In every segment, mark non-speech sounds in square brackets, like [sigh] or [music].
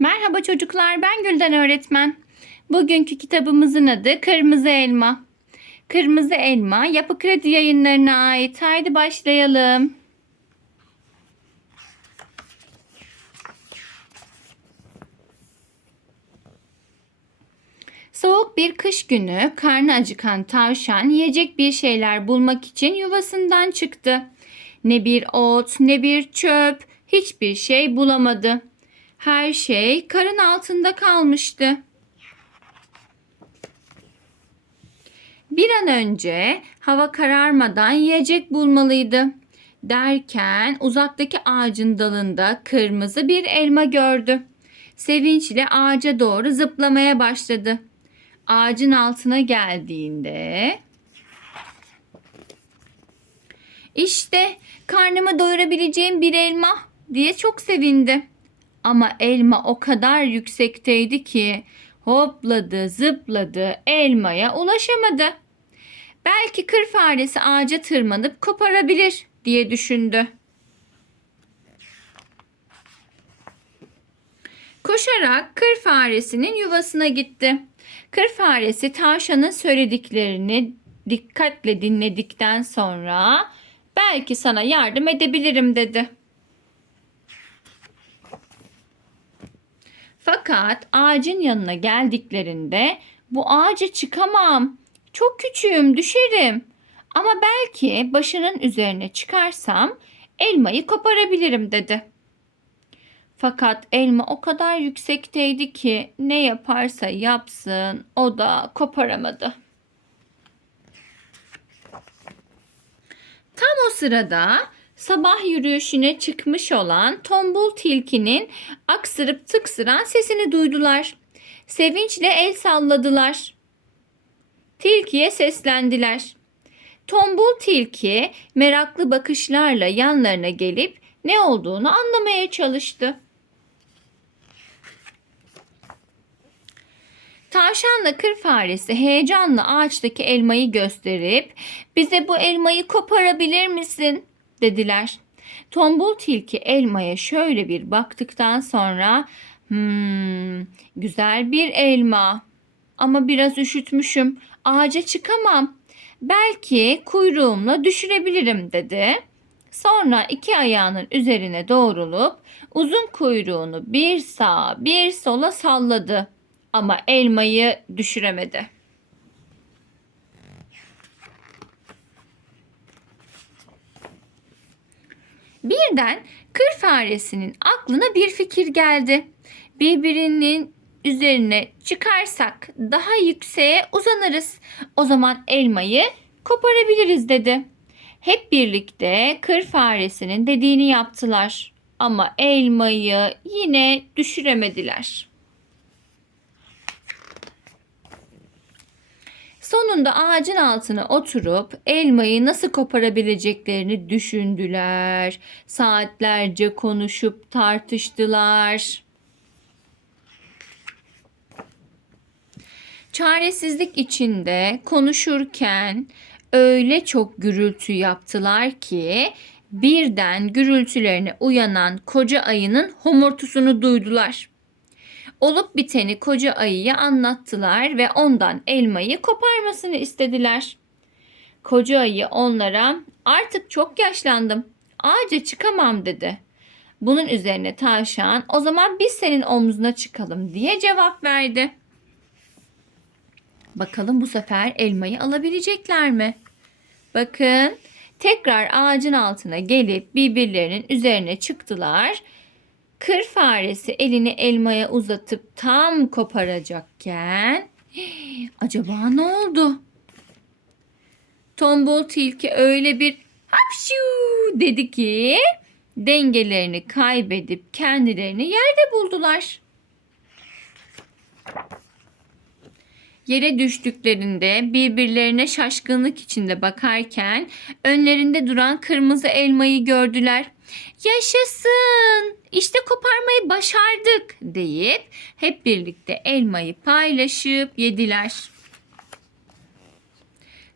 Merhaba çocuklar, ben Gülden öğretmen. Bugünkü kitabımızın adı Kırmızı Elma. Kırmızı Elma Yapı Kredi yayınlarına ait. Haydi başlayalım. Soğuk bir kış günü karnı acıkan tavşan yiyecek bir şeyler bulmak için yuvasından çıktı. Ne bir ot, ne bir çöp, hiçbir şey bulamadı. Her şey karın altında kalmıştı. Bir an önce hava kararmadan yiyecek bulmalıydı. Derken uzaktaki ağacın dalında kırmızı bir elma gördü. Sevinçle ağaca doğru zıplamaya başladı. Ağacın altına geldiğinde işte karnımı doyurabileceğim bir elma diye çok sevindi. Ama elma o kadar yüksekteydi ki hopladı zıpladı elmaya ulaşamadı. Belki kır faresi ağaca tırmanıp koparabilir diye düşündü. Koşarak kır faresinin yuvasına gitti. Kır faresi tavşanın söylediklerini dikkatle dinledikten sonra belki sana yardım edebilirim dedi. Fakat ağacın yanına geldiklerinde bu ağaca çıkamam. Çok küçüğüm, düşerim. Ama belki başının üzerine çıkarsam elmayı koparabilirim dedi. Fakat elma o kadar yüksekteydi ki ne yaparsa yapsın o da koparamadı. Tam o sırada sabah yürüyüşüne çıkmış olan tombul tilkinin aksırıp tıksıran sesini duydular. Sevinçle el salladılar. Tilkiye seslendiler. Tombul tilki meraklı bakışlarla yanlarına gelip ne olduğunu anlamaya çalıştı. Tavşanla kır faresi heyecanla ağaçtaki elmayı gösterip bize bu elmayı koparabilir misin dediler. Tombul tilki elmaya şöyle bir baktıktan sonra hmm, güzel bir elma ama biraz üşütmüşüm ağaca çıkamam belki kuyruğumla düşürebilirim dedi. Sonra iki ayağının üzerine doğrulup uzun kuyruğunu bir sağa bir sola salladı ama elmayı düşüremedi. Birden kır faresinin aklına bir fikir geldi. Birbirinin üzerine çıkarsak daha yükseğe uzanırız. O zaman elmayı koparabiliriz dedi. Hep birlikte kır faresinin dediğini yaptılar ama elmayı yine düşüremediler. Sonunda ağacın altına oturup elmayı nasıl koparabileceklerini düşündüler. Saatlerce konuşup tartıştılar. Çaresizlik içinde konuşurken öyle çok gürültü yaptılar ki birden gürültülerine uyanan koca ayının homurtusunu duydular. Olup biteni koca ayıya anlattılar ve ondan elmayı koparmasını istediler. Koca ayı onlara artık çok yaşlandım ağaca çıkamam dedi. Bunun üzerine tavşan o zaman biz senin omzuna çıkalım diye cevap verdi. Bakalım bu sefer elmayı alabilecekler mi? Bakın tekrar ağacın altına gelip birbirlerinin üzerine çıktılar. Kır faresi elini elmaya uzatıp tam koparacakken [gasps] acaba ne oldu? Tombul tilki öyle bir hapşu dedi ki dengelerini kaybedip kendilerini yerde buldular. Yere düştüklerinde birbirlerine şaşkınlık içinde bakarken önlerinde duran kırmızı elmayı gördüler. Yaşasın! İşte koparmayı başardık deyip hep birlikte elmayı paylaşıp yediler.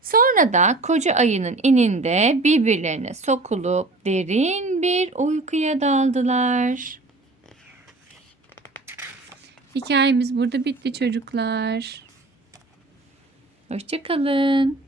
Sonra da koca ayının ininde birbirlerine sokulup derin bir uykuya daldılar. Hikayemiz burada bitti çocuklar. Hoşçakalın.